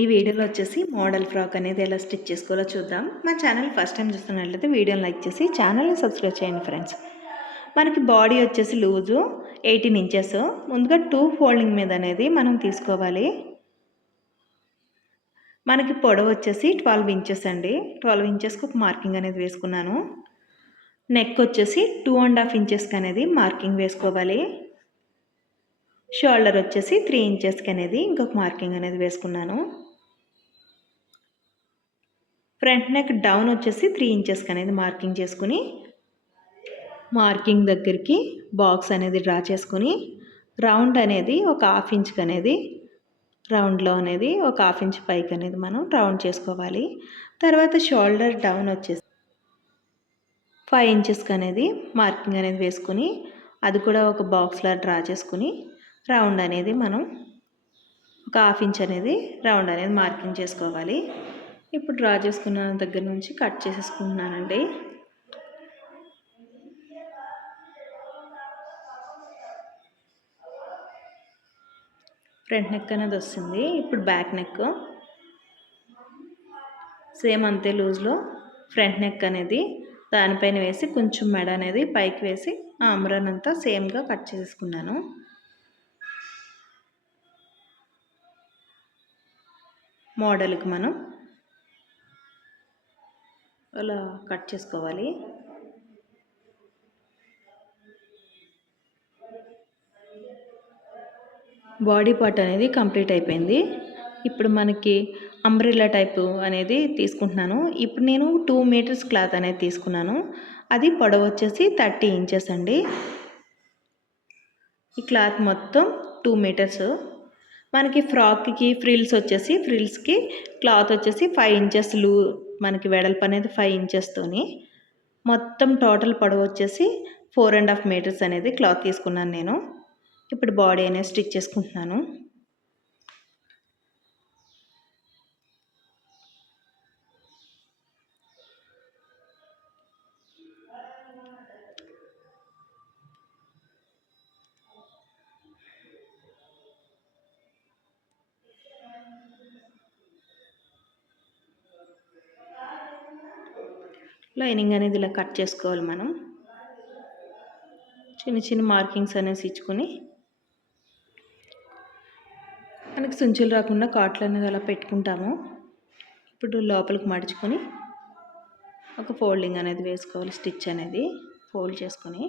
ఈ వీడియోలో వచ్చేసి మోడల్ ఫ్రాక్ అనేది ఎలా స్టిచ్ చేసుకోవాలో చూద్దాం. మా ఛానల్ ఫస్ట్ టైం చూస్తున్నట్లయితే వీడియోని లైక్ చేసి ఛానల్ని సబ్స్క్రైబ్ చేయండి ఫ్రెండ్స్. మనకి బాడీ వచ్చేసి లూజు 18 ఇంచెస్. ముందుగా 2 ఫోల్డింగ్ మీద అనేది మనం తీసుకోవాలి. మనకి పొడవు వచ్చేసి 12 ఇంచెస్ అండి. 12 ఇంచెస్కి ఒక మార్కింగ్ అనేది వేసుకున్నాను. నెక్ వచ్చేసి 2.5 ఇంచెస్కి అనేది మార్కింగ్ వేసుకోవాలి. షోల్డర్ వచ్చేసి 3 ఇంచెస్కి అనేది ఇంకొక మార్కింగ్ అనేది వేసుకున్నాను. ఫ్రంట్ నెక్ డౌన్ వచ్చేసి 3 ఇంచెస్కి అనేది మార్కింగ్ చేసుకుని మార్కింగ్ దగ్గరికి బాక్స్ అనేది డ్రా చేసుకుని రౌండ్ అనేది ఒక 1/2 ఇంచ్కి అనేది రౌండ్లో అనేది ఒక 1/2 ఇంచ్ పైకి అనేది మనం రౌండ్ చేసుకోవాలి. తర్వాత షోల్డర్ డౌన్ వచ్చేసి 5 ఇంచెస్కి అనేది మార్కింగ్ అనేది వేసుకుని అది కూడా ఒక బాక్స్లా డ్రా చేసుకుని రౌండ్ అనేది మనం ఒక 1/2 ఇంచ్ అనేది రౌండ్ అనేది మార్కింగ్ చేసుకోవాలి. ఇప్పుడు డ్రా చేసుకున్న దగ్గర నుంచి కట్ చేసేసుకుంటున్నానండి. ఫ్రంట్ నెక్ అనేది వస్తుంది. ఇప్పుడు బ్యాక్ నెక్ సేమ్ అంతే లూజ్లో ఫ్రంట్ నెక్ అనేది దానిపైన వేసి కొంచెం మెడ అనేది పైకి వేసి ఆమ్రాన్ అంతా సేమ్గా కట్ చేసుకున్నాను. మోడల్కి మనం అలా కట్ చేసుకోవాలి. బాడీ పార్ట్ అనేది కంప్లీట్ అయిపోయింది. ఇప్పుడు మనకి అంబ్రెల్లా టైపు అనేది తీసుకుంటున్నాను. ఇప్పుడు నేను 2 మీటర్స్ క్లాత్ అనేది తీసుకున్నాను. అది పొడవు వచ్చేసి 30 ఇంచెస్ అండి. ఈ క్లాత్ మొత్తం 2 మీటర్స్. మనకి ఫ్రాక్కి ఫ్రిల్స్ వచ్చేసి ఫ్రిల్స్కి క్లాత్ వచ్చేసి 5 ఇంచెస్ మనకి వెడల్పు అనేది 5 ఇంచెస్తోని మొత్తం టోటల్ పొడవు వచ్చేసి 4.5 మీటర్స్ అనేది క్లాత్ తీసుకున్నాను నేను. ఇప్పుడు బాడీ అనేది స్టిచ్ చేసుకుంటున్నాను. లైనింగ్ అనేది ఇలా కట్ చేసుకోవాలి. మనం చిన్న చిన్న మార్కింగ్స్ అనేసి ఇచ్చుకొని మనకి సుంచులు రాకుండా కాట్లు అనేది అలా పెట్టుకుంటాము. ఇప్పుడు లోపలికి మడుచుకొని ఒక ఫోల్డింగ్ అనేది వేసుకోవాలి. స్టిచ్ అనేది ఫోల్డ్ చేసుకొని